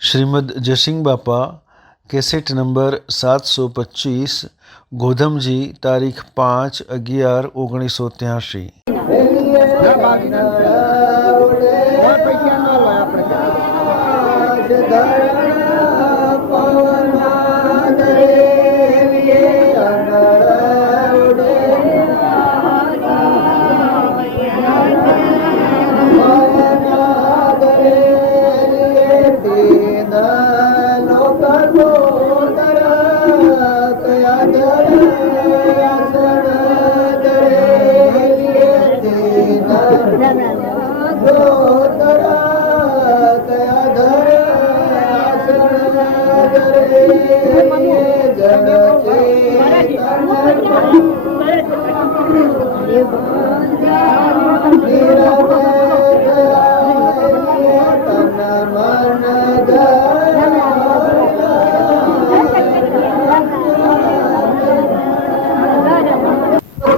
श्रीमद जयसिंह बापा cassette number 725 गोधमजी तारीख 5/11/1983।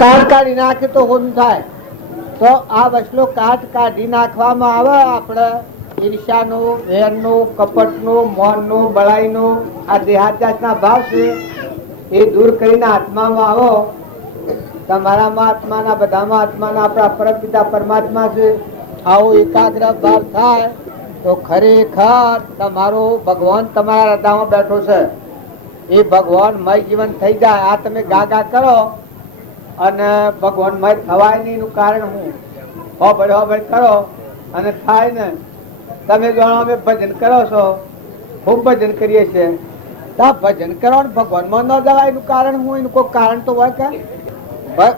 કાટ કાઢી નાખે તો હોનું થાય. તો આ વસલો કાટ કાઢી નાખવામાં આવે. આપણે ઈર્ષ્યાનું, વેરનું, કપટનું, મોહનું, બળાઈનું આ દેહાત્યાસના ભાવ છે એ દૂર કરીને આત્મામાં આવો. તમારામાં આત્માના, બધામાં આત્માના આપણા પરમપિતા પરમાત્મા છે. આવો એકાગ્ર ભાવ થાય તો ખરેખર તમારો ભગવાન તમારા હૃદયમાં બેઠો છે. એ ભગવાનમય જીવન થઈ જાય. આ તમે ગાગા કરો અને ભગવાનમય થવાય નહીં એનું કારણ હું હોબળ કરો અને થાય ને. તમે જાણો અમે ભજન કરો છો, ખૂબ ભજન કરીએ છીએ. ભજન કરો ને ભગવાનમાં ન જવાય એનું કારણ હું? એનું કોઈ કારણ તો હોય કે?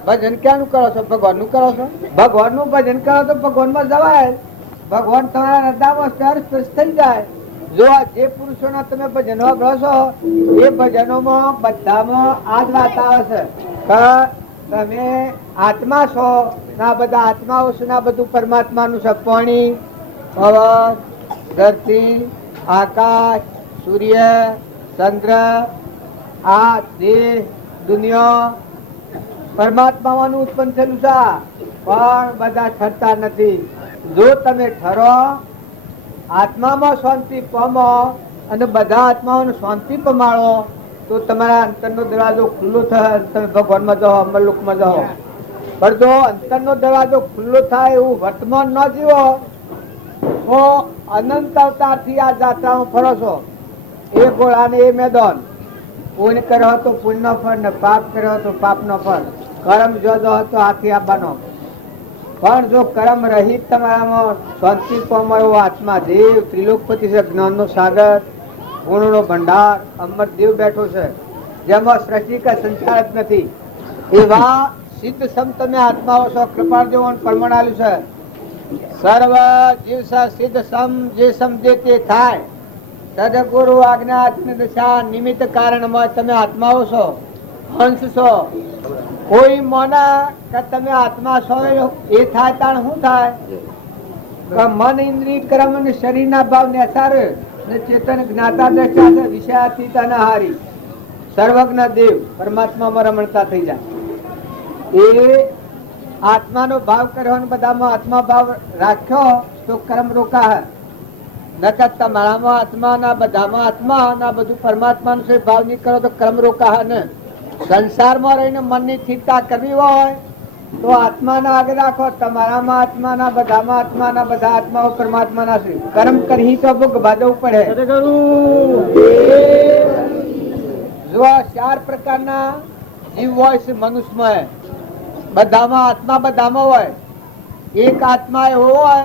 ભજન ક્યાંનું કરો છો? ભગવાનનું કરો છો. ભગવાનનું ભજન કરો તો ભગવાનમાં જવાય. ભગવાન તમારા હૃદયમાં સ્પર્શ થઈ જાય. જો જે પુરુષોના તમે ભજનો ભરો છો એ ભજનોમાં બધામાં આ જ વાત આવે છે કે તમે આત્મા છો. ના બધા આત્માઓ છે, ના બધું પરમાત્માનું છે. પાણી, પવન, ધરતી, આકાશ, સૂર્ય, ચંદ્ર, આ દેહ, દુનિયા પરમાત્માનું ઉત્પન્ન થયેલું છે. પણ બધા ઠરતા નથી. જો તમે ઠરો, આત્મામાં શાંતિ પામો અને બધા આત્માઓને શાંતિ પમાડો તો તમારા અંતરનો દરવાજો ખુલ્લો થાય. તમે ભગવાનમાં જાઓ, અમરલોકમાં જાઓ. પણ જો અંતરનો દરવાજો ખુલ્લો થાય એવું વર્તમાન ન જીવો તો અનંત અવતારથી આ જાત્રામાં ફરો છો. એ ગોળા ને એ મેદાન. પુણ્ય કર્યો તો પુણ્યનો ફળ ને પાપ કર્યો તો પાપનો ફળ. કર્મ જો તો હાથી આપવાનો. પણ જો કર્મ રહિત તમારામાં શાંતિ પામો એવો આત્મા દેવ ત્રિલોકપતિ છે, જ્ઞાનનો સાગર, ગુણનો ભંડાર, અમર દેવ બેઠો છે જેમાં સૃષ્ટિ કા સંચાર જ નથી. એવા સિદ્ધ સમ તમે આત્માઓ છો. કૃપાળ જેવો પરમાણાલું છે. સર્વ જીવ સિદ્ધ સમ જે સમજે તે થાય. સદગુરુ આજ્ઞા દશા નિમિત્ત કારણમાં તમે આત્માઓ છો, હંસ છો. કોઈ મોના કે તમે આત્મા છો એ થાય તાણ શું થાય? મન, ઇન્દ્રિય, કર્મ અને શરીરના ભાવ નેસાર ચેતન જ્ઞાતા દ્રષ્ટા છે. વિષયાતીત અનાહારી સર્વજ્ઞ દેવ પરમાત્મામાં રમણતા થઈ જાય. એ આત્માનો ભાવ કર્યો, બધામાં આત્મા ભાવ રાખ્યો તો કર્મ રોકા. નકર તમારામાં આત્મા ના બધામાં આત્મા ના બધું પરમાત્માનું છે ભાવ નહીં કરો તો કર્મ રોકા ને. સંસારમાં રહીને મનની સ્થિરતા કરવી હોય તો આત્માના આગળ રાખો. તમારામાં આત્માના, બધામાં આત્માના, બધા આત્માઓ પરમાત્માના છે. કર્મ કરી તો ભોગ બાજવું પડે. જો 4 પ્રકારના જીવ હોય છે મનુષ્યમાં. બધામાં આત્મા બધામાં હોય. એક આત્મા એવો હોય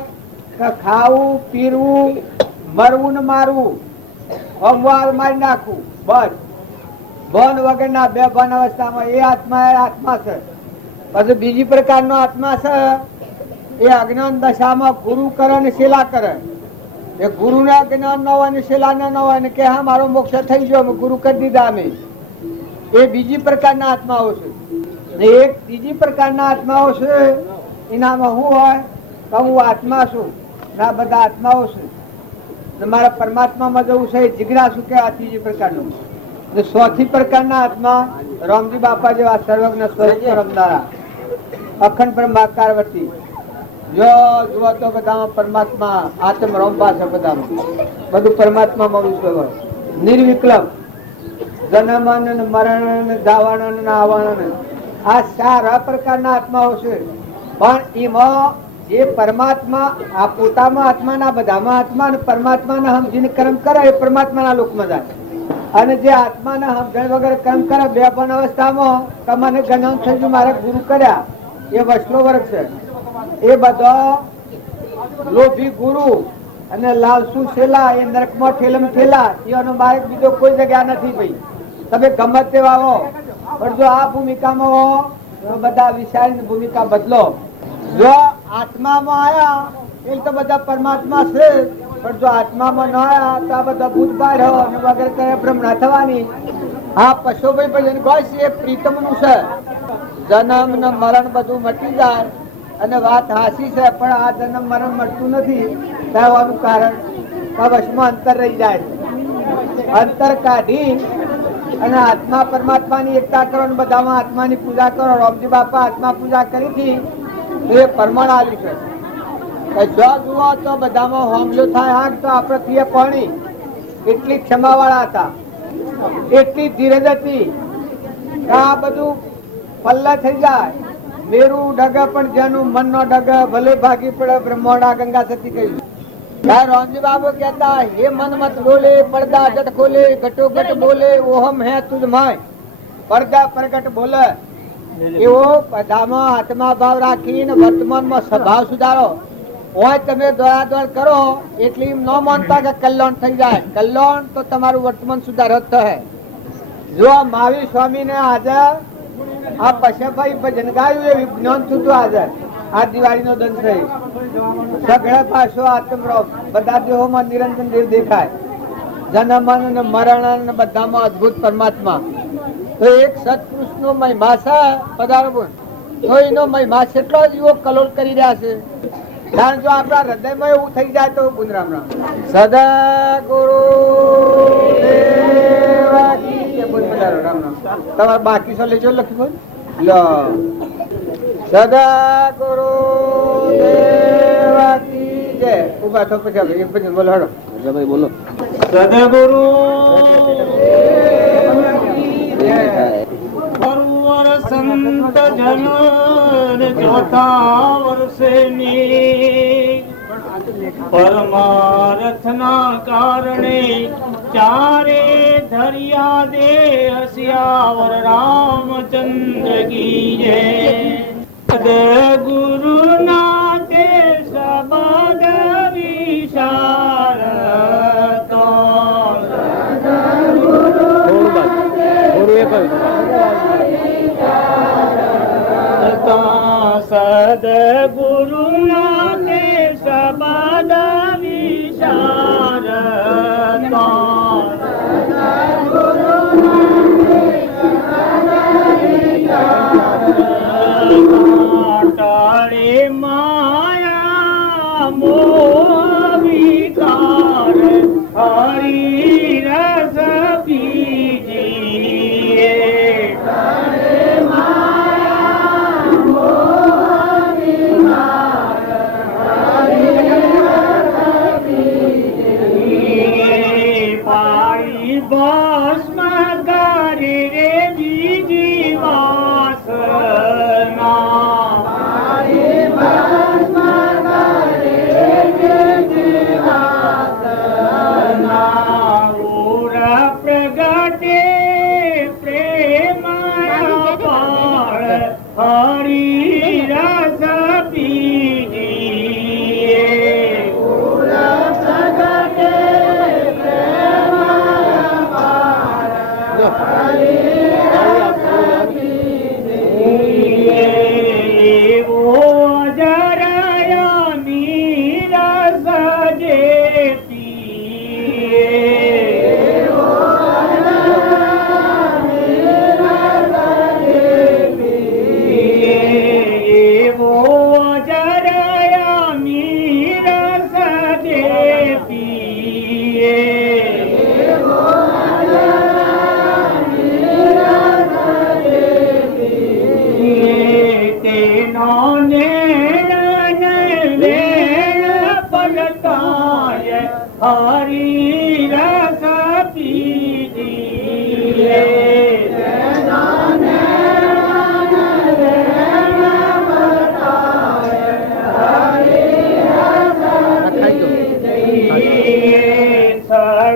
કે ખાવું, પીરવું, મરવું ને મારવું, મારી નાખવું, બસ. ભન વગરના બે ભન અવસ્થામાં એ આત્મા છે. પછી બીજી પ્રકારનો આત્મા છે એ અજ્ઞાન દશામાં ગુરુ કરે ને શેલા કરે. એ ગુરુ ને જ્ઞાન ન હોય ને શેલા ન હોય ને કે હા મારો મોક્ષ થઈ ગયો, ગુરુ કરી દીધા અમે. એ બીજી પ્રકારના આત્માઓ છે. એક ત્રીજી પ્રકારના આત્માઓ છે એનામાં શું હોય કે હું આત્મા છું, આ બધા આત્માઓ છે. તમારા પરમાત્મામાં જવું છે એ જિજ્ઞાસુ કે આ ત્રીજી પ્રકારનું. ચોથી પ્રકારના આત્મા રામજી બાપા જેવા સર્વજ્ઞ સ્વરૂપ રમનારા અખંડ બ્રહ્માકાર વર્તી જો જુઓ તો બધામાં પરમાત્મા આત્મ રમવા છે, બધામાં બધું પરમાત્મામાં વિશ્વ હોય. નિર્વિકલ્પ જન્મન ને મરણ ને ધાવણ ને આવણ આ ચાર પ્રકારના આત્માઓ છે. પણ એમાં જે પરમાત્મા આ પોતામાં આત્માના બધામાં આત્મા અને પરમાત્માના સમજીને કર્મ કરે એ પરમાત્માના લોકમાં જાય. અને જે આત્માના સમજણ વગર કર્મ કરે બે પણ અવસ્થામાં તમને જ્ઞાન થઈ ગયું મારે ગુરુ કર્યા એ વૈષ્ણવ વર્ગ છે. એ બધો લોભી ગુરુ અને લાલસુ છેલા એ નરકમાં ઠેલમ ઠેલા એનો બાળક બીજો કોઈ જગ્યા નથી. ભાઈ તમે ગમે તેવા હો પણ જો આ ભૂમિકામાં હો તો બધા વિચારીને ભૂમિકા બદલો. જો આત્મામાં આયા એ તો બધા પરમાત્મા છે, પણ જો આત્મામાં ન આયા તો આ બધા ભૂત બાળો અને વગર કરે બ્રહ્મણા થવાની. આ પશુભાઈ ભજન કહે છે એ પ્રીતમનું છે. જન્મ ને મરણ બધું મટી જાય અને વાત હાસી છે, પણ આ જન્મ મરણ મળતું નથી. કહેવાનું કારણ વશમાં અંતર રહી જાય. અંતર કાઢી અને આત્મા પરમાત્માની એકતા કરો અને બધામાં આત્માની પૂજા કરો. રામજી બાપા આત્મા પૂજા કરી હતી એ પરમાણ આવી છે. જો જુઓ તો બધામાં હોમલો થાય હાક તો આપણે થઈએ પાણી. એટલી ક્ષમા વાળા હતા, એટલી ધીરજ હતી. આ બધું પલ્લા થઈ જાય. મેરું ડગ પણ જેનું મન નો ડગ ભલે ભાગી પડે બ્રહ્મોડા ગંગા સતી કહ્યું. રામજી બાબુ કહેતા હે મન મત બોલે પડદા જટ ખોલે ઘટો ઘટ બોલે ઓહમ હે તુજ માય. પડદા પ્રગટ બોલે એવો બધામાં આત્મા ભાવ રાખીને વર્તમાનમાં સ્વભાવ સુધારો હોય. તમે દોડા દોડ કરો એટલી ન માનતા કે કલ્યાણ થઈ જાય. કલ્યાણ તો તમારું વર્તમાન સુધારો થાય. જો મહાવીર સ્વામી ને આજે આ પશાભાઈ ભજન ગાયું એ વિજ્ઞાન થતું. આજે આ દિવાળી નો દંડ થઈ સગળે પાછો આત્મરોપ બધા દેહોમાં નિરંજન દેવ દેખાય. જન્મન ને મરણ બધામાં અદભુત પરમાત્મા. તો એક સત્પુરુષ નો મહિમા છે પધારો બોલ. તો એનો મહિમા કેટલો જીવો કલોલ કરી રહ્યા છે. કારણ જો આપણા હૃદયમાં એવું થઈ જાય તો ગુંજરામ રામ સદા ગુરુ તમારે બાકી સો લેજો લખી બોલ સદા ગુરુ દેવા કી જય. ઉભા થો પછી એક પછી બોલો હડો ભાઈ બોલો સદગુરુ પરવર સંત જન ચોથા વર્ષની પરમાર્થના કારણે ચારે ધર્યા દે હસિયાવર રામચંદ્ર કી જય. સદગુરુ ના તે શબ્દ વિશાર સદગુરુ ના તે શબ્દ વિશાર ટાળે માયા મોહ વિકાર હરી રસ પીજીએ. ભસ્મ કરી રે જીજી વાસના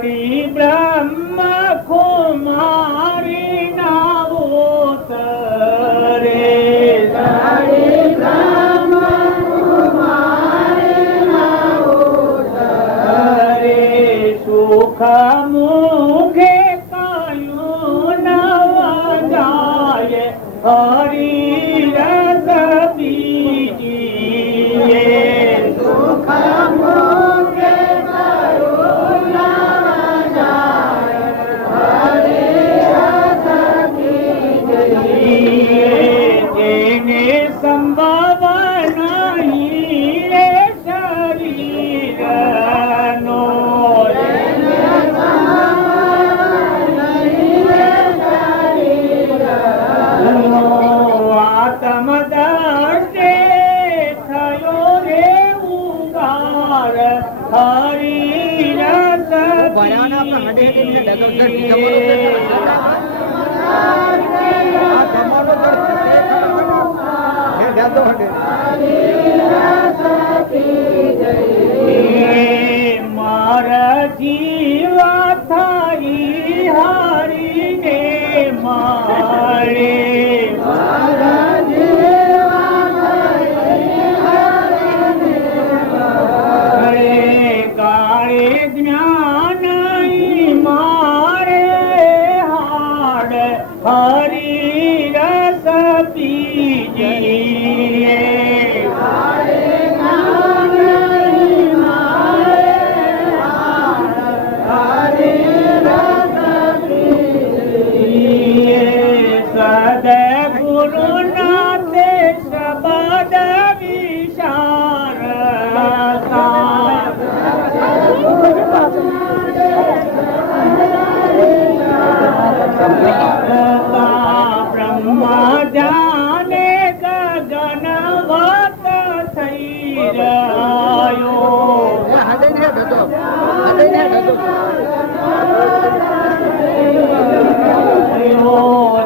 કાળી બ્રહ્મ કુમારી નાવોતરે કાળી બ્રહ્મ કુમારી નાવોતરે સુખ મુખે કાયું નવ જાય હરી રસ પીજીએ સુખ મુખે કાયું નવ જાય હરી રસ પીજીએ તેને સંભવ નહીં રે શરીરનો આત્મદર્શે થયો રે ઉગાર હરી રસ મારા જીવા થઈ હરીને મારે કાળે જ્ઞાન મારે હાડ હરી રસ પીજીએ સદગુરુ નાથે શબ્દ બ્રહ્મ જાને ગગનવત થઈ રહ્યો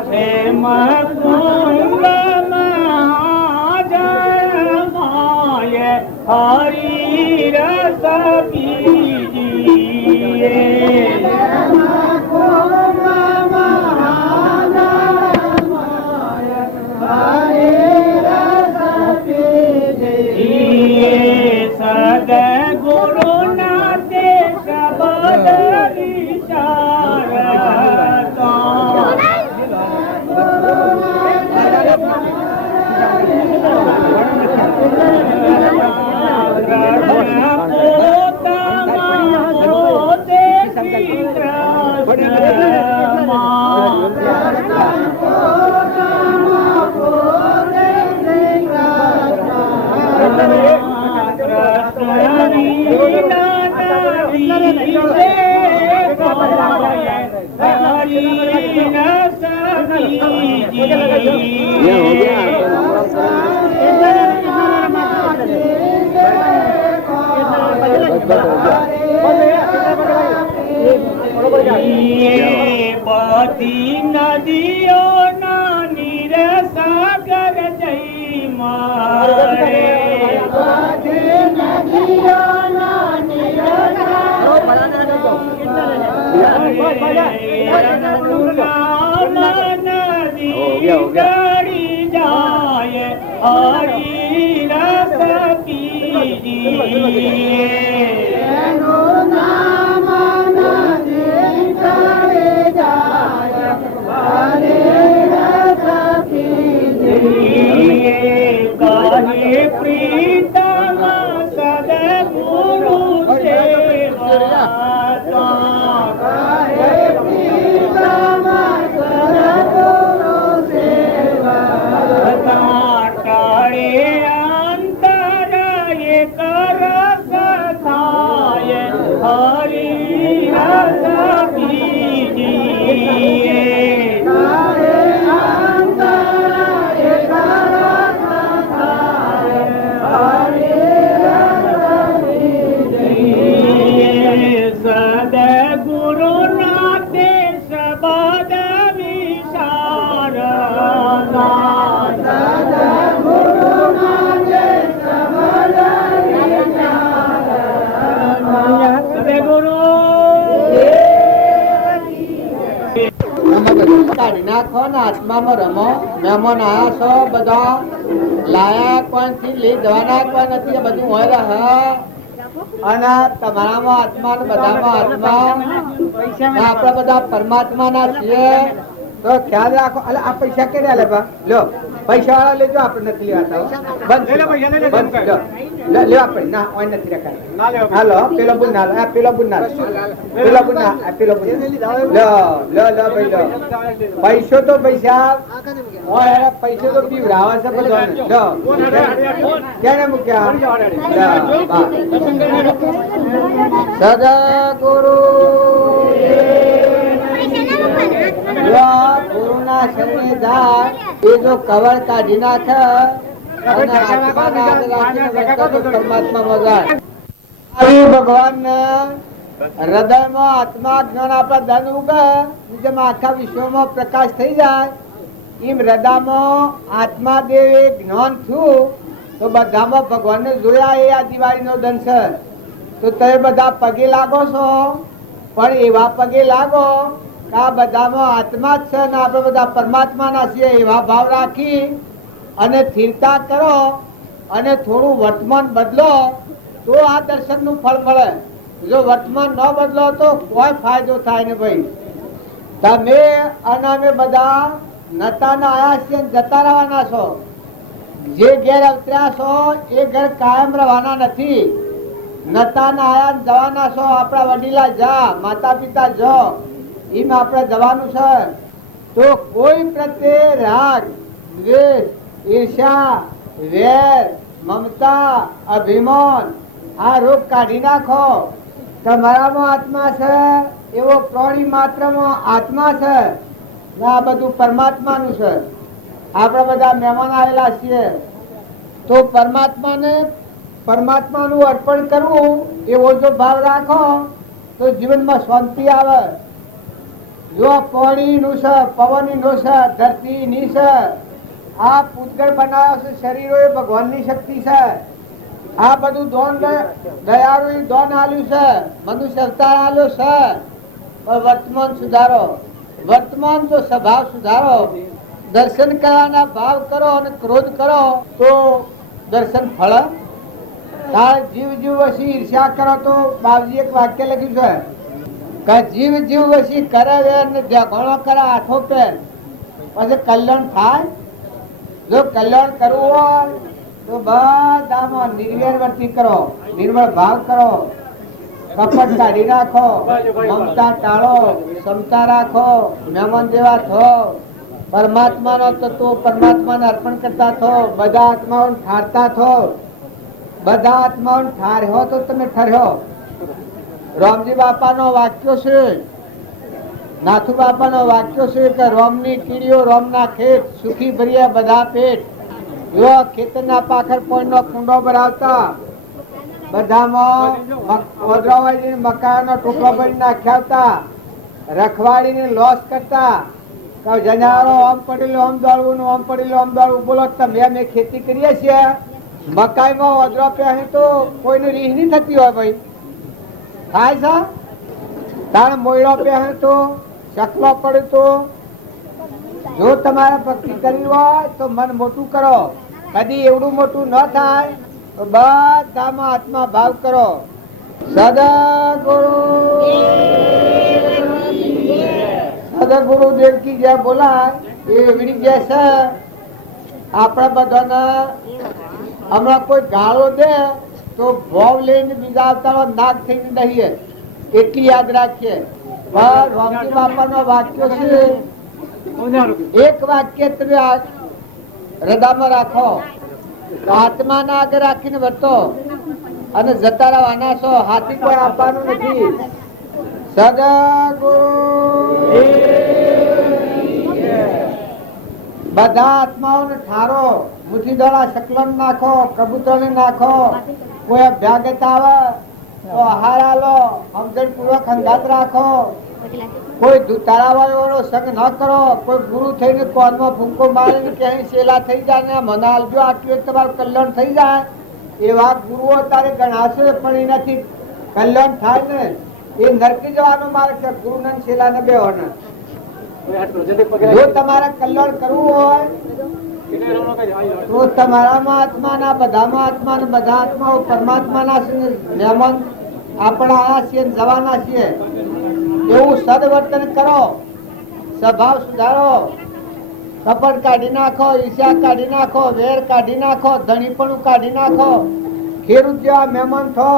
છે મકુંગ મહાજળમાય હરી રસ પીજીએ સદગુરુ નાથે શબ્દ બધી નદીઓના નીર સાગર જઈ મારે ગળી જાય હરી રસ પીજીએ કાહે પ્રીતમ સદગુરુ સેવા કાહે પ્રીતમ સદગુરુ સેવા ટાળે અંતર એક રસ કાઢી નાખો ને આત્મામાં રમો. મહેમાન આયા છો બધા, લાયા કોણથી લઈ જવાના કોઈ નથી, બધું હોય રહે. અને તમારામાં આત્મા ને બધામાં આત્મા, આપણે બધા પરમાત્મા ના છીએ. તો ખ્યાલ રાખો. અલે આ પૈસા ક્યારે લે બા? લ્યો પૈસા વાળા લેજો, આપણે નથી લેવાતા. બંધ લે આપણે ના ઓય નથી રખાય. હાલો પેલો બુન ના લો, પેલો બુન ના લો, પેલો બુન ના, પેલો બુન લો ભાઈ લો. પૈસો તો પૈસા ઓય, પૈસો તો પીવડાવે છે બધાને. લો ક્યારે મૂક્યા? સદગુરુ ગુરુના શરણે જાય એ જો કવર કાઢી નાખે અને આત્માના હાથે રાખીને વર્તે તો પરમાત્મામાં જાય. ભગવાન હૃદયમાં આત્મા જ્ઞાન આપણા ધન ઉગે, જેમ આખા વિશ્વમાં પ્રકાશ થઈ જાય એમ હૃદયમાં આત્મા દેવ જ્ઞાન થયું તો બધામાં ભગવાનને જોયા. એ આ દિવાળીનો ધન છે. તો તમે બધા પગે લાગો છો, પણ એવા પગે લાગો આ બધામાં આત્મા જ છે ને આપણે બધા પરમાત્માના છીએ. એવા ભાવ રાખી અને સ્થિરતા કરો અને થોડું વર્તમાન બદલો તો આ દર્શનનું ફળ મળે. જો વર્તમાન ન બદલો તો કોઈ ફાયદો થાય ને ભાઈ. તમે અને અમે બધા નતાના આયા છીએ જતા રહેવાના છો. જે ઘેર અવતર્યા છો એ ઘર કાયમ રહેવાના નથી. નતાના આયા જવાના છો. આપણા વડીલા જા, માતા પિતા જો, એમ આપણે જવાનું છે. તો કોઈ પ્રત્યે રાગ, દ્વેષ, ઈર્ષા, વેર, મમતા, અભિમાન આ રોગ કાઢી નાખો. તમારામાં આત્મા છે એવો પ્રાણી માત્રમાં આત્મા છે ને આ બધું પરમાત્માનું છે. આપણે બધા મહેમાન આવેલા છીએ તો પરમાત્માનું અર્પણ કરવું એવો જો ભાવ રાખો તો જીવનમાં શાંતિ આવે. જો પાણીનું છે, પવનનું છે, ધરતીની છે, આ પૂતગળ બનાવ્યા છે શરીરો એ ભગવાનની શક્તિ છે. આ બધું દોન દયાળુ દોન આલ્યું છે, મનુષ્ય અવતાર આલ્યો છે. વર્તમાન સુધારો, વર્તમાન જો સ્વભાવ સુધારો, દર્શન કરવાના ભાવ કરો અને ક્રોધ કરો તો દર્શન ફળ. જીવ જીવ વસી ઈર્ષ્યા કરો તો બાવજી એક વાક્ય લખ્યું છે કે જીવ જીવ વસી કરે ને ઘણો કરે આઠો પેર, પછી કલ્યાણ થાય. જો કલ્યાણ કરવું હોય તો બધામાં નિર્વેર વર્તી કરો, નિર્મળ ભાવ કરો, કપટ કાઢી નાખો, મમતા ટાળો, ક્ષમતા રાખો, મહેમાન જેવા થો, પરમાત્માનો તત્વો પરમાત્માને અર્પણ કરતા થો, બધા આત્માઓને ઠારતા થો. બધા આત્માઓને ઠાર્યો તો તમે ઠર્યો. રામજી બાપાનો વાક્યો છે, નાથુ બાપાનો વાક્યો છે કે રોમની કીડીઓ રોમના ખેત, સુખી ભર્યા બધા પેટ. જો ખેતરના પાખર પોઈનો કુંડો ભરાવતા, બધામાં મકાનો ટુકડો ભરી નાખ્યા, રખવાડીને લોસ કરતા. જનારો આમ પડેલો આમ દોડવું, આમ પડેલો આમ દોડવું. બોલો તમે અમે ખેતી કરીએ છીએ, મકાઈમાં ઓદરો પહેરી તો કોઈને રીહ નહીં થતી હોય ભાઈ, થાય છે. તાણ મોયડો પહેરે તો ચકલો પડે તો. જો તમારે ભક્તિ કરવી હોય તો મન મોટું કરો. કદી એવડું મોટું ન થાય તો બધામાં આત્મા ભાવ કરો. સદગુરુ દેવકી જે બોલાય એ એવડી જે છે. આપણા બધાના હમણાં કોઈ ગાળો દે તો ભાવ લઈને બીજા અવતારો નાક થઈને દઈએ, એટલી યાદ રાખીએ. રામજી બાપાનો વાક્ય છે, એક વાક્ય તમે હૃદયમાં રાખો, આત્માના આગળ રાખીને વર્તો અને જતા રહેવાના છો. હાથી કોઈ આપવાનું નથી. સદગુરુ બધા આત્માઓને ઠારો. મુઠ્ઠી દોડા શકલન નાખો, કબૂતરને નાખો. કોઈ અભ્યાગત આવે તો આહાર આલો, સમજણ પૂર્વક અંગાત રાખો. કોઈ તાળાવાળો સંગ ન કરો. કોઈ ગુરુ થઈને કોનમાં ફૂંકો મારીને ક્યાંય શેલા થઈ જાય ને મને આલજો આટલું તમારું કલ્યાણ થઈ જાય, એવા ગુરુઓ તારે ગણાશે પણ એનાથી કલ્યાણ થાય ને એ નરકી જવાનો માર્ગ છે. ગુરુને શેલા ને બે હોના જો તમારે કલ્યાણ કરવું હોય તો તમારામાં આત્મા ના બધામાં આત્મા ને બધા આત્માઓ પરમાત્માના મહેમાન આપણા આયા છીએ ને જવાના છીએ એવું સદવર્તન કરો, સ્વભાવ સુધારો, કપટ કાઢી નાખો, ઈર્ષ્યા કાઢી નાખો, વેર કાઢી નાખો, ધણીપણું કાઢી નાખો, ખેડૂત જેવા મહેમાન થો,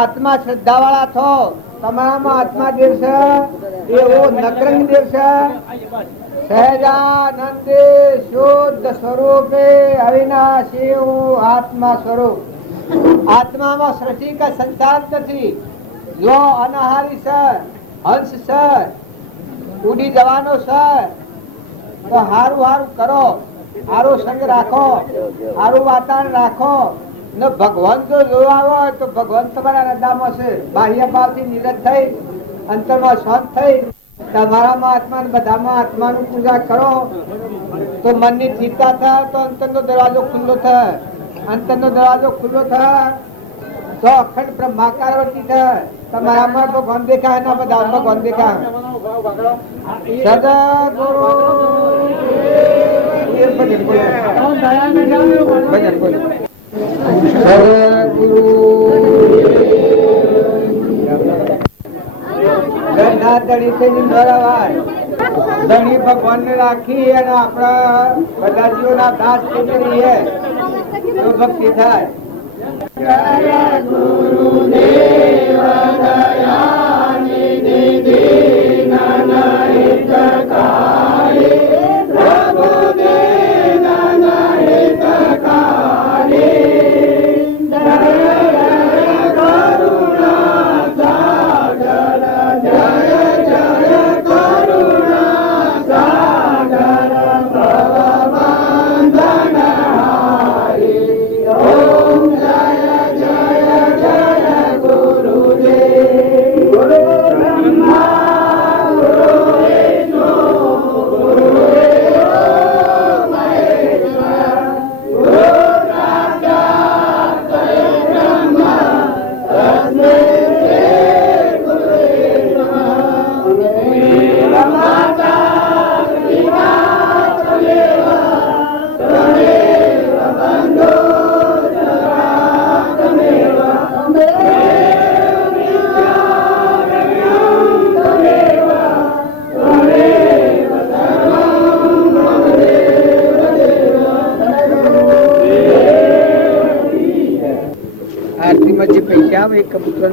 આત્મા શ્રદ્ધા વાળા થો. તમારામાં આત્મા દેવ છે એવો નકરંગ દેવ છે, સહેજાનંદે શુદ્ધ સ્વરૂપે અવિનાશી આત્મા સ્વરૂપ. આત્મામાં સૃષ્ટિ કે સંસાર નથી. જો અનાહારી છે, હંસ છે, ઉડી જવાનો છે તો હારું હારું કરો, હારું સંગ રાખો, હારું વાતાવરણ રાખો. ને ભગવાન જો જોવા હોય તો ભગવાન તમારા હૃદયમાં છે. બાહ્ય ભાવથી નિરત થઈ, અંતરમાં શાંત થઈ, તમારામાં આત્મા ને બધામાં આત્માનું પૂજા કરો તો મનની ચિંતા થાય તો અંતરનો દરવાજો ખુલ્લો થાય. અંતરનો દરવાજો ખુલ્લો થાય તો અખંડ બ્રહ્માકારવર્તી થાય. તમારામાં ભગવાન દેખાય ના બધા ભગવાન દેખાય. સદગુરુ ભજન બોલો. ધણી ભગવાન ને રાખી અને આપણા બધા જીવોના દાસ થઈ રહીએ તો ભક્તિ થાય.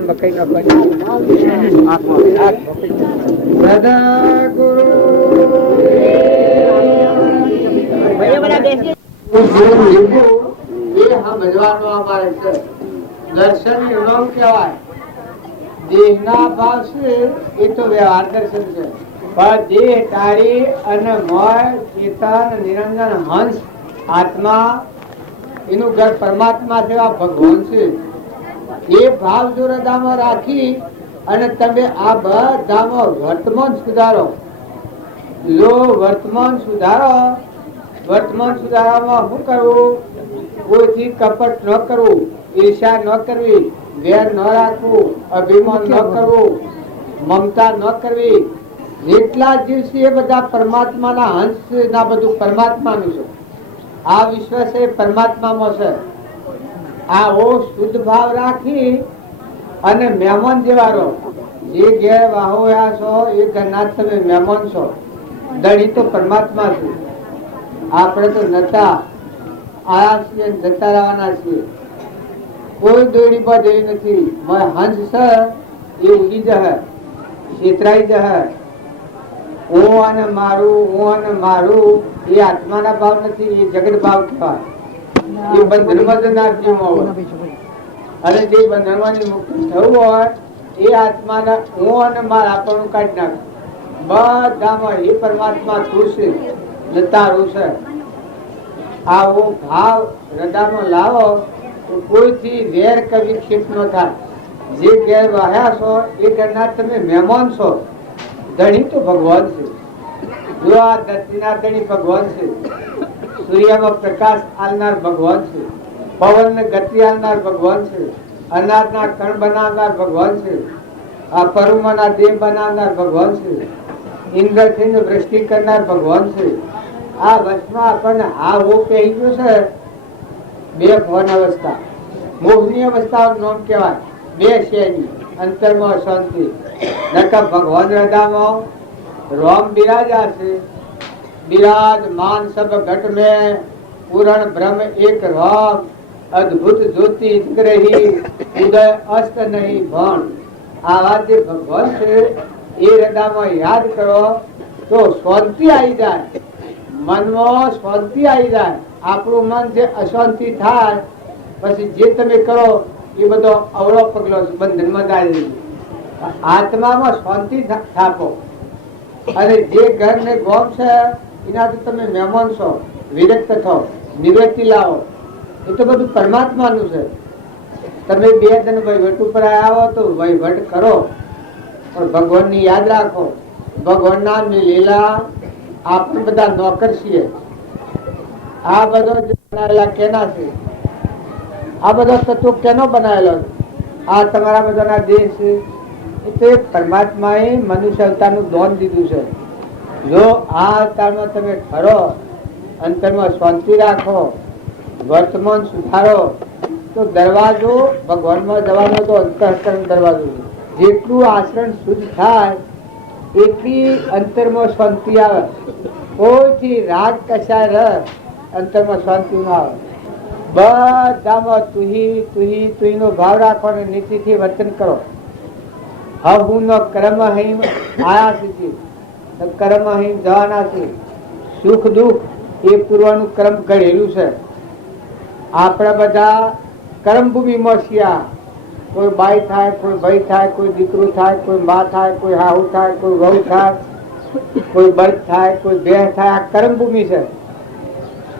મકાઈ દર્શન નામ કહેવાય. દેહ ના ભાવ છે એ તો વ્યવહાર દર્શન છે. પણ દેહ ટાળી અને મય ચેતન નિરંજન હંસ આત્મા એનું ઘર પરમાત્મા જેવા ભગવાન છે. એ ભાવ જો હૃદયમાં રાખી અને તમે આ બધામાં વર્તમાન સુધારો. જો વર્તમાન સુધારો, વર્તમાન સુધારામાં શું કરવું? કોઈથી કપટ ન કરવું, ઈર્ષા ન કરવી, વેર ન રાખવું, અભિમાન ન કરવું, મમતા ન કરવી. જેટલા જીવ છે એ બધા પરમાત્માના હંસ ના બધું પરમાત્માનું છે. આ વિશ્વ છે પરમાત્મામાં છે. આવો શુદ્ધ ભાવ રાખી અને મહેમાન જેવા રહો. જે ઘેર વાહોયા છો એ ઘરના તમે મહેમાન છો. ધણી તો પરમાત્મા છે. આપણે તો નતા આયા છીએ, જતા રહેવાના છીએ. કોઈ દોડી પર જેવી નથી. હંસ છે એ ઉડી જશે, છેતરાઈ જશે. હું અને મારું, હું અને મારું એ આત્માના ભાવ નથી, એ જગત ભાવ કહેવાય. એ બંધનમાં જનાર જીવમાં હોય અને જે બંધનમાંથી મુક્ત થવું હોય એ આત્માના હું અને મારા આપણું કાઢી નાખે. બધામાં એ પરમાત્મા તું છે ને તારું છે. આવો ભાવ હૃદયમાં લાવો તો કોઈથી વેર કે વિક્ષેપ ન થાય. જે ઘેર વાહ્યા છો એ ઘરના તમે મહેમાન છો. ધણી તો ભગવાન છે. જો આ ધરતીના ધણી ભગવાન છે. સૂર્યમાં પ્રકાશ આલનાર ભગવાન છે. પવન ને ગતિ આલનાર ભગવાન છે. અનાજના કણ બનાવનાર ભગવાન છે. આ પરુમાના દેહ બનાવનાર ભગવાન છે. ઇન્દ્ર થઈને વૃષ્ટિ કરનાર ભગવાન છે. આ વચમાં આપણને હા હો કહી ગયું છે. બે ભવન અવસ્થા, મોહની અવસ્થાનું નામ કહેવાય. બે શેરી અંતરમાં શાંતિ. નકા ભગવાન હૃદયમાં રોમ બિરાજા છે. બિરાજમાન સબ ઘટ में पूर्ण ब्रह्म एक राम अद्भुत ज्योति ग्रही उदय अस्त नहीं भण. આવા જે ભગવાન છે એ હૃદયમાં યાદ કરો તો શાંતિ આવી જાય, મનમાં શાંતિ આવી જાય. આપણું મન જે અશાંતિ થાય પછી જે તમે કરો એ બધો અવળો પગલો બંધનમાં જાય. આત્મામાં શાંતિ થાપો અને જે ઘર ને ગોમ છે એનાથી તમે મહેમાન છો, વિરક્ત થો, નિવૃત્તિ લાવો. એ તો બધું પરમાત્માનું છે. તમે બે જણ વહીવટ ઉપર આવો તો વહીવટ કરો, પણ ભગવાનની યાદ રાખો. ભગવાનના લીલા આપણે બધા નોકર છીએ. આ બધો બનાવેલા કેના છે? આ બધો તત્વ કેનો બનાવેલો? આ તમારા બધાના દેહ છે. એ તો પરમાત્માએ મનુષ્ય અવતારનું દાન દીધું છે. જો આ અવતારમાં તમે ખરો, અંતરમાં શાંતિ રાખો, વર્તમાન સુધારો, તો દરવાજો ભગવાનમાં જવાનો તો અંતઃકરણ દરવાજો છે. જેટલું આચરણ શુદ્ધ થાય એટલી અંતરમાં શાંતિ આવે. કોઈથી રાગ કશાય રહ અંતરમાં શાંતિ ન આવે. બધામાં તુહી તુહી તુહી નો ભાવ રાખો અને નીતિથી વર્તન કરો. હું નો કર્મ હિમ આયા સુધી કર્મ હિમ જવાના છે. સુખ દુઃખ એ પૂર્વનું કર્મ ઘડેલું છે. આપણા બધા કર્મ ભૂમિમાં છીએ. કોઈ બાઈ થાય, કોઈ ભાઈ થાય, કોઈ દીકરો થાય, કોઈ મા થાય, કોઈ હાહુ થાય, કોઈ વહુ થાય, કોઈ બળદ થાય, કોઈ બેહ થાય. આ કર્મ ભૂમિ છે.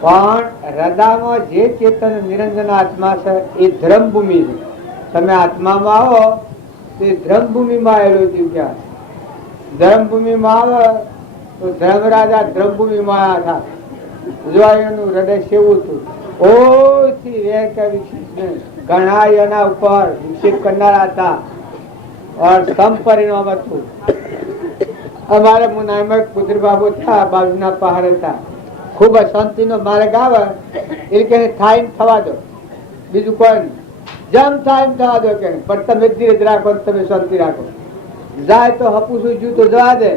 પણ હૃદયમાં જે ચેતન નિરંજન આત્મા છે એ ધર્મ ભૂમિ છે. તમે આત્મામાં આવો તો એ ધર્મ ભૂમિમાં આવેલો જીવ ક્યાં? ધર્મ ભૂમિમાં આવે તો ધર્મરાજા ધર્મ ભૂમિમાં આવ્યા હતા. જોવાનું હૃદય સેવું હતું. ઓછી વેર કે ઘણા એના ઉપર વિક્ષેપ કરનારા હતા. સમ પરિણામ હતું. અમારે મુનાયમાં પુત્ર બાબુ હતા, બાજુના પહાડ હતા. ખૂબ અશાંતિ નો માર્ગ આવે એટલે કે થાય થવા દો, બીજું કોઈ નહીં. જેમ થાય એમ થવા દો કે, પણ તમે ધીરજ રાખો, તમે શાંતિ રાખો. જાય તો હપુસું જુ તો જવા દે.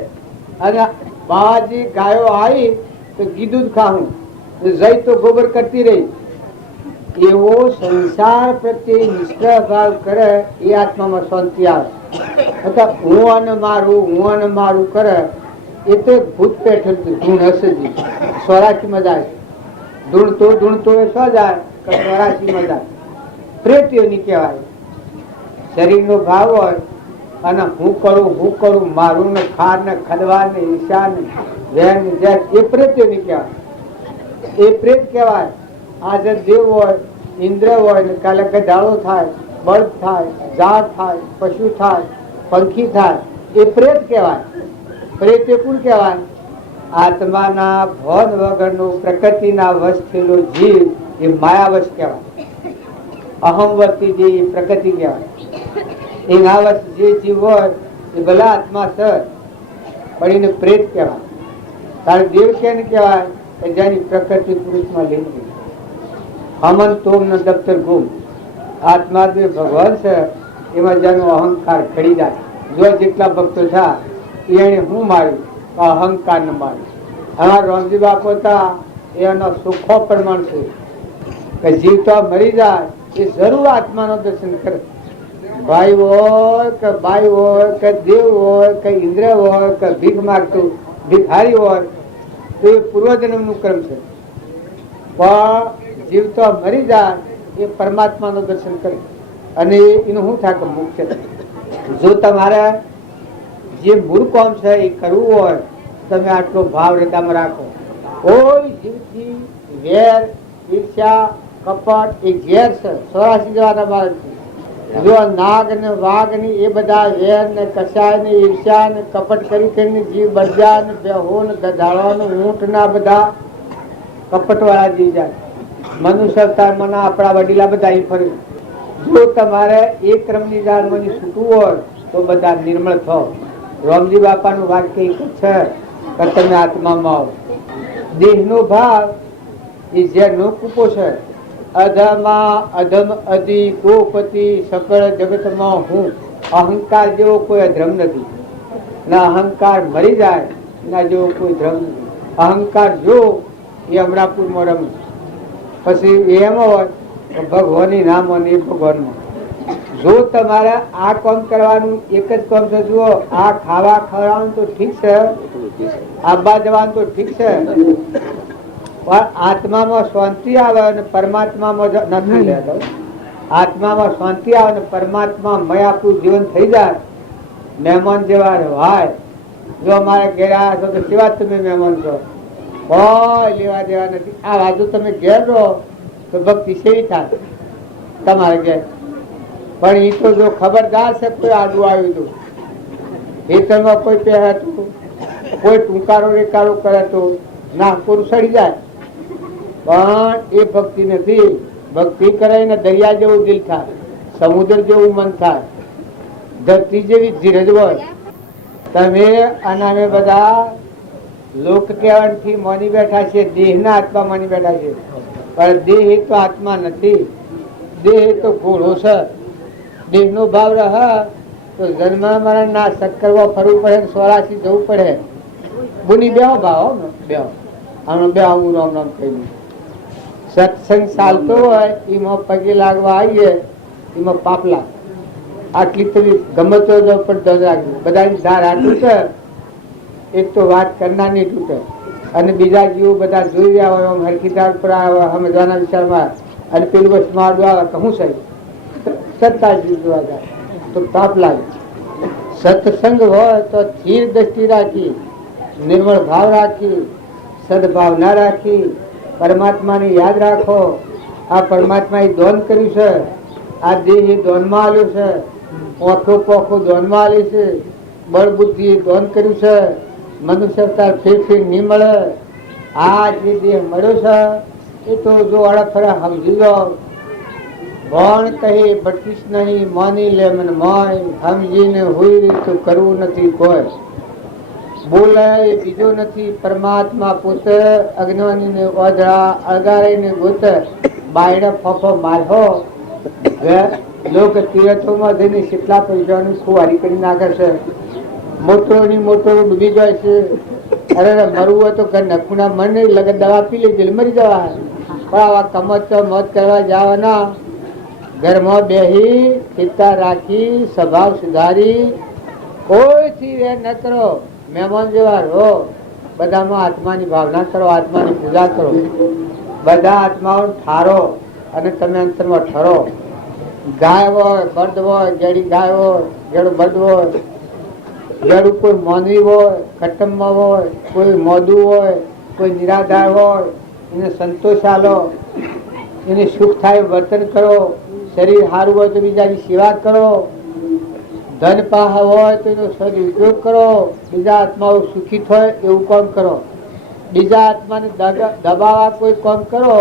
અને બાવાજી ગાયો આવી તો કીધું જ ખાવું, જઈ તો ગોબર કરતી રહી. એવો સંસાર પ્રત્યે નિષ્ઠા ભાવ કરે એ આત્મામાં શાંતિ આવે. અથવા હું અને મારું કરે એ તો ભૂત પેઠળ ધૂણ હશે જ. સ્વરાશીમાં જાય ધૂણતો એ શું જાય? સ્વરાશીમાં જાય. પ્રેતીઓની કહેવાય. શરીરનો ભાવ હોય અને હું કરું મારું ને ખાર ને ખદવા ને ઈશા ને વેર ને જેટ, એ પ્રેતીઓની કહેવાય. એ પ્રેત કહેવાય. આજે દેવ હોય, ઇન્દ્ર હોય ને કાલે ગધાડો થાય, બળદ થાય, ઝાડ થાય, પશુ થાય, પંખી થાય, એ પ્રેત કહેવાય. પ્રેત એ કોણ કહેવાય? આત્માના ભોન વગરનો પ્રકૃતિના વશ થયેલો જીવ એ માયાવશ કહેવાય. અહમવર્તી જે પ્રકૃતિ કહેવાય. એ નાવશ જે જીવ હોય એ ભલા આત્મા છે, પણ એને પ્રેત કહેવાય. કારણ દેવ કેને કહેવાય? કે જેની પ્રકૃતિ પુરુષમાં લીન ગઈ. હમન તોમ નો દફતર ગુમ. આત્મા જે ભગવાન છે એમાં જેનો અહંકાર ઘડી જાય. જો જેટલા ભક્તો થયા એને હું માર્યું? અહંકાર ને માર્યું. અમારા રામજી બાપુ હતા એનો સુખો પ્રમાણ છે કે જીવતા મરી જાય એ જરૂર આત્માનો દર્શન કરે. ભાઈ હોય કે બાઈ હોય કે દેવ હોય કે ઇન્દ્ર હોય કે ભીખ માગતું ભિખારી હોય તો એ પૂર્વજન્મનું કર્મ છે. પણ જીવતા મરી જાય એ પરમાત્માનું દર્શન કરે અને એનું શું થાય કે મુખ્ય. જો તમારે જે મૂળ કામ છે એ કરવું હોય તમે આટલો ભાવ હૃદયમાં રાખો. કોઈ જીવથી વેર, ઈર્ષ્યા, કપટ એ ઝેર છે. 84 જવાના બાળક છે. જો નાગ ને વાઘ ની એ બધા વેર ને કસાય ને ઈર્ષ્યા ને કપટ કરી કરીને જીવ બળજા ને બેહો ને ગધાડો ને ઊંટ ના બધા કપટ વાળા જીવ જાય. મનુષ્ય અવતારમાં આપણા વડીલા બધા અહીં ફરે. જો તમારે એ ક્રમની જાળવણી છૂટવું હોય તો બધા નિર્મળ થો. રામજી બાપાનું વાક્ય એક જ છે કે તમે આત્મામાં આવો. દેહનો ભાવ એ ઝેરનો કૂપો છે. અધમાં અધમ અધિ ગોપતિ સકળ જગતમાં હું. અહંકાર જેવો કોઈ અધર્મ નથી. ના અહંકાર મરી જાય ના જેવો કોઈ ધર્મ નથી. અહંકાર જો એ અમરાપુરમાં રમે, પછી એમ હોય ભગવાનની નામ અને ભગવાનમાં. જો તમારે આ કામ કરવાનું એક જ કામ છે, જુઓ આ ખાવા ખવડાવવાનું તો ઠીક છે, આવવા જવાનું તો ઠીક છે, પણ આત્મામાં શાંતિ આવે અને પરમાત્મામાં નથી લેતો. આત્મામાં શાંતિ આવે ને પરમાત્મા મય આપણું જીવન થઈ જાય. મહેમાન જેવા હોય. જો અમારે ઘેર આવ્યા છો તો કેવા તમે મહેમાન છો, કોઈ લેવા દેવા નથી. આ બાજુ તમે ઘેર રહો તો ભક્તિ સેવી થાય તમારે ઘેર. પણ એ તો જો ખબરદાર છે કોઈ આડું આવ્યું હતું, ખેતરમાં કોઈ પહેરાતું, કોઈ ટૂંકારો રેકારો કરે તો નાખપુર સડી જાય. પણ એ ભક્તિ નથી. ભક્તિ કરે ને દરિયા જેવું દિલ થાય, સમુદ્ર જેવું મન થાય, ધરતી જેવી ધીરજ હોય. તમે અને બધા લોક કહેવાથી માની બેઠા છે, દેહના આત્મા માની બેઠા છે, પણ દેહ તો આત્મા નથી. દેહ તો ઘોડો છે. દેહનો ભાવ રહે તો જન્મ મરણ ના ચક્કરમાં ફરવું પડે, 84 જવું પડે. બુની બેહો ભાવ બેહો આનો બે હું રામ રામ કહી. સત્સંગ ચાલતો હોય એમાં પગે લાગવા આવીએ એમાં પાપ લાગે. આટલી તો ગમે તો પણ ધન રાખવું. બધાની ધાર આટલું છે, એક તો વાત કરનારની તૂટે અને બીજા જીવો બધા જોઈ રહ્યા હોય હરખી ધાર પર આવે સમજવાના વિચારમાં અને પેલું વસ્તુમાં આડું આવે કે હું સહી સત્તા જોવા જાય તો પાપ લાગે. સત્સંગ હોય તો સ્થિર દ્રષ્ટિ રાખી, નિર્મળ ભાવ રાખી, સદભાવના રાખી, પરમાત્માને યાદ રાખો. આ પરમાત્માએ દોન કર્યું છે, આ દેહ એ દોનમાં આવ્યું છે, ઓખો પોખો દોનમાં આવી છે, બળ બુદ્ધિ એ દોન કર્યું છે. મનુષ્ય અવતાર ફેર નહીં મળે. આ જે દેહ મળ્યો છે એ તો જો અડફરા સમજી લો. ભણ કહી ભટકીશ નહીં, માની લે મને મોય, સમજીને હોય રીતું કરવું નથી કોઈ. બોલે એ બીજો નથી પરમાત્મા પોતે. અજ્ઞાનીને ઓજળા અળગારીને ગોતે, બાયડે ફફો મારહો. લોક તીર્થોમાં જઈને કેટલા પૈસાની ખુવારી કરી નાખે છે. મોટોની મોટો ડૂબી જાય છે. અરે મરવું હોય તો ઘર નખુના મને લગન દવા પી લેજે મરી જવા. પણ આવા કમત મોત કરવા જવાના. ઘરમાં બેહી ચિંતા રાખી, સ્વભાવ સુધારી, કોઈથી રે ન કરો. મહેમાન જેવા રહો. બધામાં આત્માની ભાવના કરો, આત્માની પૂજા કરો. બધા આત્માઓ ઠારો અને તમે અંતરમાં ઠરો. ગાય હોય, બળદ હોય, ગેડી ગાય હોય, ગેડું બળદ હોય, ગેડું કોઈ મોનવી હોય, કટમમાં હોય, કોઈ મોદું હોય, કોઈ નિરાધાર હોય, એને સંતોષ આલો, એને સુખ થાય વર્તન કરો. શરીર સારું હોય તો બીજાની સેવા કરો. ધન પાહ હોય તો એનો સદઉપયોગ કરો. બીજા આત્માઓ સુખી થાય એવું કામ કરો. બીજા આત્માને દબાવવા કોઈ કામ કરો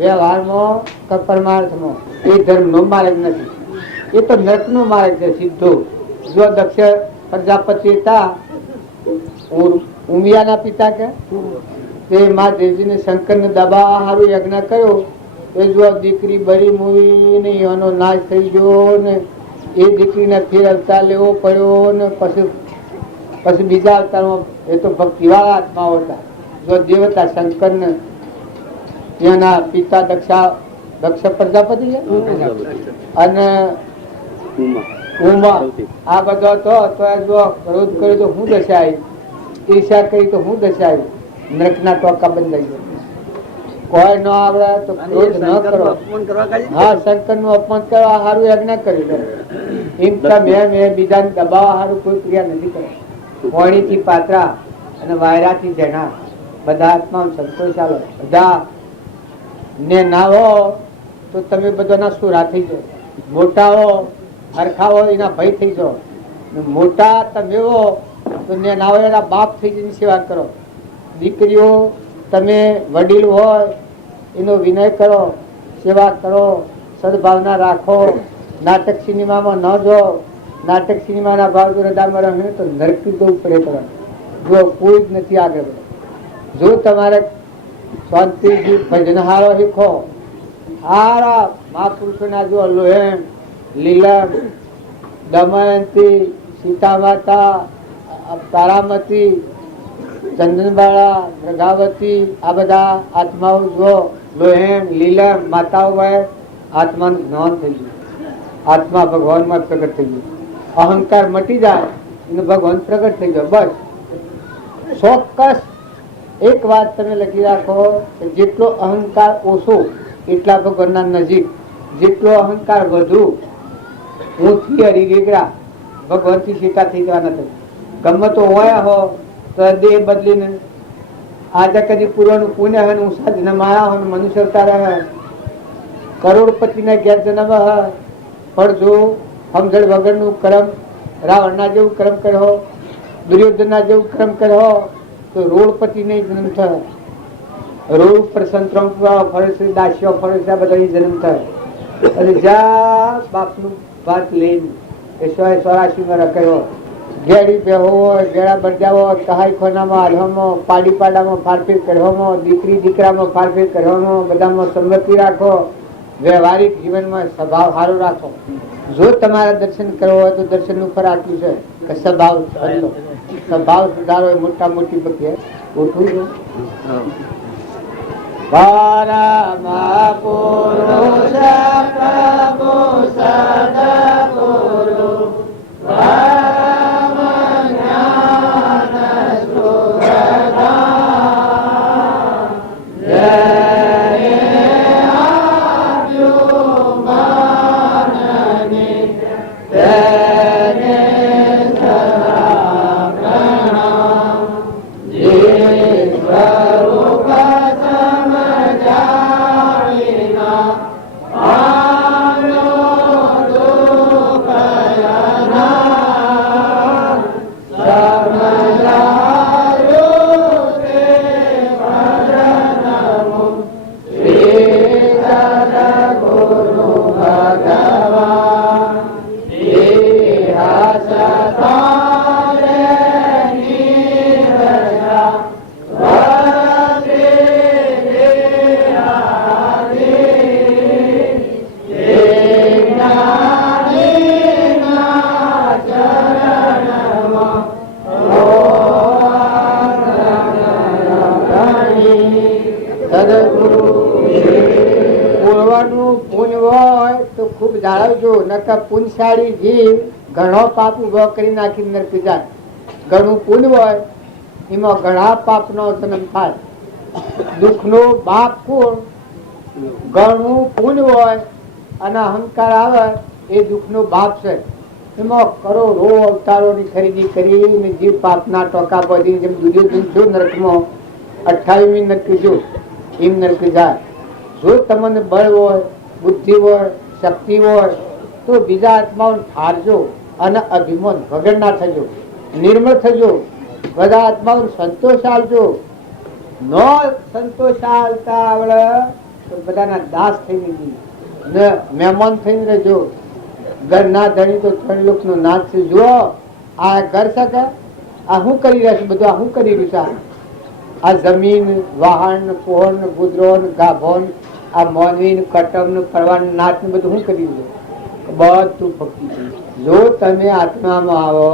વ્યવહારમાં કે પરમાર્થમાં, એ ધર્મનો માર્ગ નથી. એ તો નરકનો માર્ગ છે સીધો. જો દક્ષ પ્રજાપતિ હતા, ઉમિયાના પિતા કે તે મહાદેવજીને શંકરને દબાવવા સારું યજ્ઞ કર્યો. એ જો દીકરી બરી મૂવી ને એનો નાશ થઈ ગયો ને એ દીકરીને ફેર અવતાર લેવો પડ્યો ને પછી બીજા અવતારમાં એ તો ભક્તિવાળા આત્માઓ હતા. જો દેવતા શંકરને એના પિતા દક્ષ પ્રજાપતિ અને ઉમા આ બધો તો જો ક્રોધ કર્યો તો હું દશા આવી, ઈર્ષા કરી તો હું દશા આવી. નરકના ટોકા બંધાઈ ગયા. કોઈ ન આવડે તો ક્રોધ ન કરો. હા, શંકર નું અપમાન કરવા સારું યજ્ઞ કર્યું. એમ મેં બીજાને દબાવવા સારું કોઈ ક્રિયા નથી કરી. પોણીથી પાત્રા અને વાયરાથી જેના બધા આત્મા સંતોષ આલો. બધા ને ના હો તો તમે બધાના સુરા થઈ જાઓ. મોટા હો હરખા હો એના ભય થઈ જાઓ. મોટા તમે હો તો ને ના હોય એના બાપ થઈ જઈને સેવા કરો. દીકરીઓ તમે વડીલ હોય એનો વિનય કરો, સેવા કરો, સદભાવના રાખો. નાટક સિનેમામાં ન જો, નાટક સિનેમાના ભાવ જો રડામાં રમે તો નરકી તો ઉપરે પડે. જો કોઈ જ નથી આગળ. જો તમારે શાંતિથી ભજન હારો શીખો, હારા મહાપુરુષોના જો લોહેમ, લીલમ, દમયંતી, સીતા માતા, તારામતી, ચંદનબાળા, પ્રગાવતી, આ બધા આત્માઓ જો લોહેમ, લીલમ, માતાઓ હોય, આત્માનું જ્ઞાન થઈ ગયું. આત્મા ભગવાનમાં પ્રગટ થઈ ગયું. અહંકાર મટી જાય અને ભગવાન પ્રગટ થઈ ગયો. બસ ચોક્કસ એક વાત તમે લખી રાખો કે જેટલો અહંકાર ઓછો એટલા ભગવાનના નજીક, જેટલો અહંકાર વધુ હું થી હરિગેગરા ભગવાનથી સીતા થઈ જવા નથી. ગમે તો હોય હો તો દેહ બદલીને આજે કદી પૂર્વનું પુણ્ય હોય ને હું સાધને માયા હોય મનુષ્ય અવતાર હે, કરોડપતિના ઘેર જન્મ હે, પણ જો સમજણ વગરનું કર્મ, રાવણના જેવું કર્મ કર્યો, દુર્યોધનના જેવું કર્મ કર્યો તો રોડપતિ નહીં જન્મ થાય. રોડ ઉપર સંતરામ ફરે છે, દાસ્યો ફરે છે, આ બધા જન્મ થાય. અને જ્યાં બાપનું વાત લઈને 184 કર્યો, ઘેડી બેહો હોય, ઘેડા બરજાવો, સહાય ખોનામાં હાલવામાં, પાડી પાડામાં ફારફેર કરવામાં, દીકરી દીકરામાં ફારફેર કરવામાં, બધામાં સંમતિ રાખો. વ્યવહારિક જીવનમાં સ્વભાવ સારો રાખો. જો તમારે દર્શન કરવો હોય તો દર્શન નું ફળ આટલું છે કે સ્વભાવ બદલો. સ્વભાવ સુધારો એ મોટા મોટી બધી ઉઠવું છે. પરમપુરુષ પ્રભુ સદગુરુ પરમ જ્ઞાન સુરદાન જય પુણ્યશાળી જીવ ઘણો પાપ ઉભો કરી નાખી નરકી જાય. ઘણું પુણ્ય હોય એમાં ઘણા પાપ નો જન્મ થાય. દુઃખ નો બાપ કોણ? ઘણું પુણ્ય હોય અને અહંકાર આવે એ દુઃખ નો બાપ છે. એમાં કરોડો અવતારો ની ખરીદી કરી જીવ પાપ ના ટોકા બધી જેમ દુર્યોધન જો નરકમાં 28મી નરકી જો એમ નરકી જાય. જો તમને બળ હોય, બુદ્ધિ હોય, શક્તિ હોય તો બીજા આત્માઓને ઠારજો અને અભિમાન વગર ના થજો, નિર્મળ થજો. બધા આત્માઓને સંતોષ આવજો. ન સંતોષ આવતા આવડે તો બધાના દાસ થઈને ને મહેમાન થઈને રહેજો. ઘર ના ધણી તો 3 લોક નો નાથ છે. જુઓ આ ઘર શકે, આ હું કરી રહ્યો છું, બધું આ હું કરી રહ્યું છે. આ જમીન, વાહન, પોહન, ગુદરો, ગાભોન, આ મોનવી, કટમ, પરવાન, નાથ ને બધું હું કરી રહ્યું છું. બધું ભક્તિ છે. જો તમે આત્મામાં આવો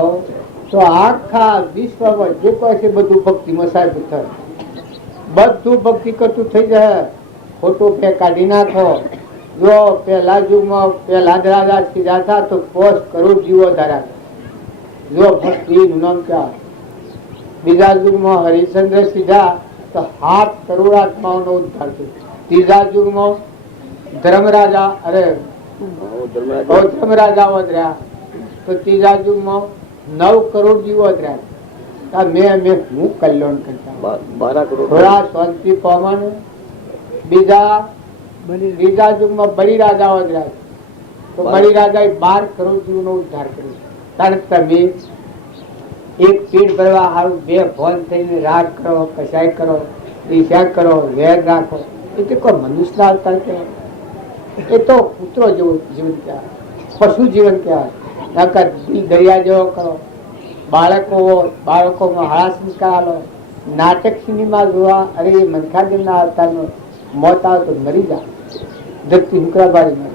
તો આખા વિશ્વમાં જે કોઈ છે બધું ભક્તિમાં સાહેબ થાય. બધું ભક્તિ કરતું થઈ જાય. ખોટું પે કાઢી નાખો. જો પેલા યુગમાં પેલા રાજા સીધા હતા તો 5 કરોડ જીવો ધરા. જો ભક્તિ નું નામ ક્યાં. બીજા યુગમાં હરિશ્ચંદ્ર સીધા તો 7 કરોડ આત્માઓનો ઉદ્ધાર થયો. ત્રીજા યુગમાં ધર્મરાજા ધર્મરાજા વધર્યા તો ત્રીજા યુગમાં 9 કરોડ જીવો વધર્યા. મેં હું કલ્યાણ કરતા થોડા શાંતિ પામવાનું. બીજા યુગમાં બળી રાજા વધર્યા તો બળી રાજાએ 12 કરોડ જીવનો ઉદ્ધાર કર્યો. કારણ કે તમે એક પેટ ભરવા સારું 2 ફોન થઈને રાગ કરો, કસાય કરો, ઈર્ષ્યા કરો, વેર રાખો, એ તો કોઈ મનુષ્ય અવતાર કહેવાય. એ તો કૂતરો જેવું જીવન કહેવાય, પશુ જીવન કહેવાય. નકર દિલ દરિયા જેવો કરો. બાળકો હોય, બાળકોમાં હાળા સંસ્કાર આલો. નાટક સિનેમા જોવા, અરે મનખાદેવના અવતારનો મોત આવે તો મરી જા, ધરતી હુકરાબારી મરે.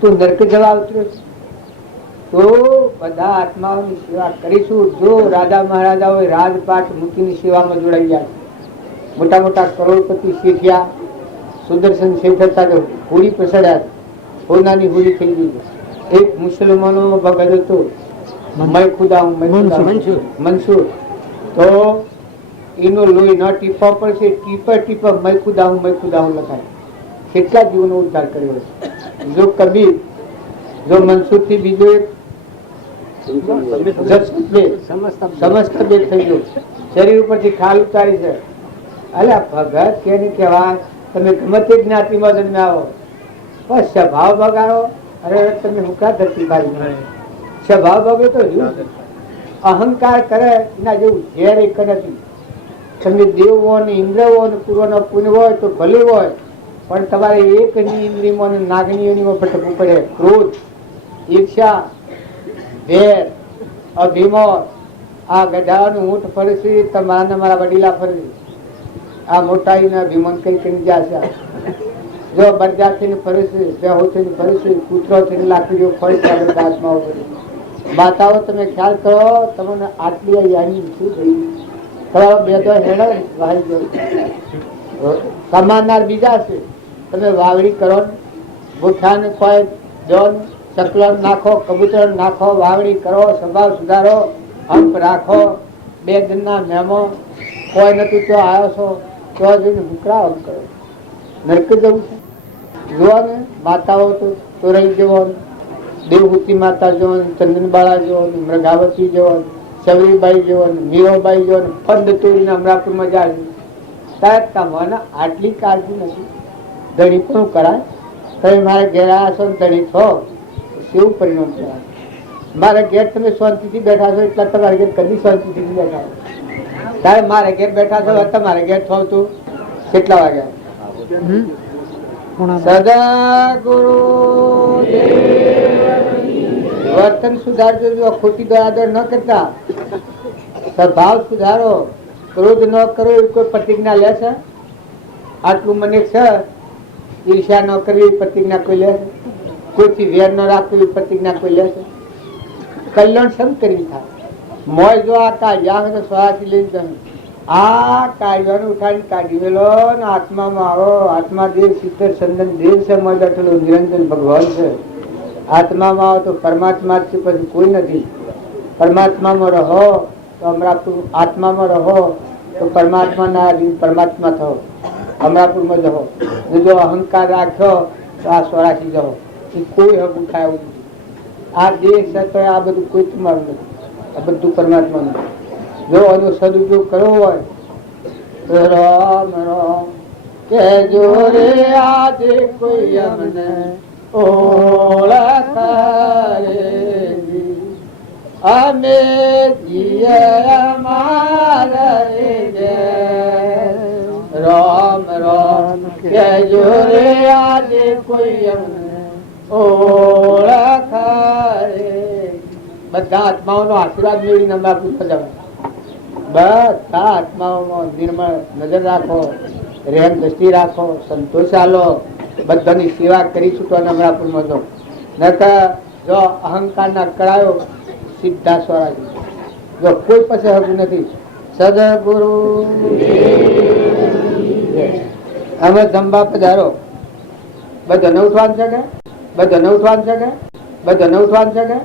તું નરક જવા ઉતર્યો છે, તો બધા આત્માઓની સેવા કરીશું. જો રાજા મહારાજાઓ રાજપાટ મૂકીની સેવામાં જોડાઈ ગયા છે, મોટા મોટા કરોડપતિ શેઠિયા, સુદર્શન શેઠ હતા તો હોળી પ્રસડ્યા, સોનાની હોળી થઈ ગઈ. એક મુસલમાનો ભગત હતો મનસુર, તો એનો લોહી ન ટીપા પડશે, ટીપા ટીપા મય ખુદા હું લખાય. કેટલા જીવોનો ઉદ્ધાર કર્યો છે. જો કબીર, જો મનસુર થી બીજો એક સમસ્ત બે થઈ ગયો, શરીર ઉપરથી ખાલ ઉતારી છે. અલ્યા ભગત કેને કહેવાય, તમે ગમે તે જ્ઞાતિમાં જન્મ્યા આવો પણ સ્વભાવ બગાડો. અરે તમે હુકા ધરતી બારી સ્વભાવ બગડે તો અહંકાર કરે એના જેવું ઝેર એક નથી. તમે દેવ હો ને ઇન્દ્ર હો ને પૂર્વનો પુણ્ય હોય તો ભલે હોય, પણ તમારે એકની ઇન્દ્રિયમાં અને નાગણીઓની ભટકવું પડે. ક્રોધ, ઈર્ષ્યા, વેર, અભિમાન, આ ગધાનું ઊંટ ફરે છે, તમારા મારા વડીલા ફરે છે. આ મોટાઈના અભિમાન કઈ કરી જશે. જો બરજા થઈને ફરે છે, બેહો થઈને ફરે છે, કૂતરો થઈને લાકડીઓ ફરે છે. બધા આત્માઓ ફરે. માતાઓ તમે ખ્યાલ કરો, તમને આટલી યાની શું થઈ બે તો હેડો વાળી કમાનાર બીજા છે. તમે વાવડી કરો, ભૂઠાને કોઈ દો, ચકલન નાખો, કબૂતર નાખો, વાવડી કરો, સ્વભાવ સુધારો, હંપ રાખો. બે દિનના મેમો કોઈ નથી તો આવ્યો છો તો જઈને હુકરા હંપ કરો. નરક જવું છે. જુઓ ને માતાઓ તો રહી જવો, દેવહૂતિ માતા જવો, ચંદનબાળા જવો, મૃગાવતી જવો, સવરીબાઈ જવો, મીરાબાઈ જવો, પંદ તોડીને અમરાપુરમાં જાય. સાહેબ તમને આટલી કાળજી નથી. ધણી પણ કરાય. તમે મારા ઘેર આવ્યા છો ને ધણી છો, કેવું પરિણામ કરાય. મારા ઘેર તમે શાંતિથી બેઠા છો એટલે તમારા ઘેર કદી શાંતિથી બેઠા છો. તારે મારે ઘેર બેઠા છો, તમારે ઘેર છો તું કેટલા વાગ્યા? સદા ગુરુ વર્તન સુધારજો. ખોટી દોડાદોડ ન કરતા, સ્વભાવ સુધારો. ક્રોધ ન કરો એ કોઈ પ્રતિજ્ઞા લે છે? આટલું મને છે. ઈર્ષ્યા ન કરવી પ્રતિજ્ઞા કોઈ લે છે? કોઈથી વેર ન રાખવું એ પ્રતિજ્ઞા કોઈ લે છે? કલ્યાણ સમ કરવી થાય. મોય જો આ કાઢ્યા તો સ્વાથી લઈને તમે આ કાઢ્યાનું ઉઠાડી કાઢી મેલો ને આત્મામાં આવો. આત્મા દેવ શીતળ ચંદન દેવ છે, મય બેઠેલો નિરંજન ભગવાન છે. આત્મામાં આવો તો પરમાત્મા છે, પછી કોઈ નથી. પરમાત્મામાં રહો તો અમરાપુર, આત્મામાં રહો તો પરમાત્મા ના પરમાત્મા થો. અમરાપુરમાં જહો. જો અહંકાર રાખ્યો તો આ સ્વરાશી જહો. એ કોઈ હકું થાય એવું નથી. આ દેહ છે તો આ બધું કોઈ તમારું નથી, આ બધું પરમાત્માનું. જો આનો સદુપયોગ કરવો હોય તો રામ રામ કહેજો રે આજે કોઈ અમને ઓળખ રે, અમે જીએ અમારા રે. રામ રામ કહેજો રે આજે કોઈ અમને ઓળખ રે. બધા આત્માઓનો આશીર્વાદ મેળવીને અમે પૂછવા જવા. બધા આત્માઓમાં નિર્મળ નજર રાખો, રહેમ દ્રષ્ટિ રાખો, સંતોષ આલો. બધાની સેવા કરીશું તો અમરાપુરમાં જો. નકર જો અહંકાર ના કળાયો સીધા સ્વરાજી. જો કોઈ પાસે હકું નથી. સદગુરુ અમે જંબા પધારો. બધાને ઉઠવાનું છે કે? બધાને ઉઠવાનું છે કે? બધાને ઉઠવાનું છે કે?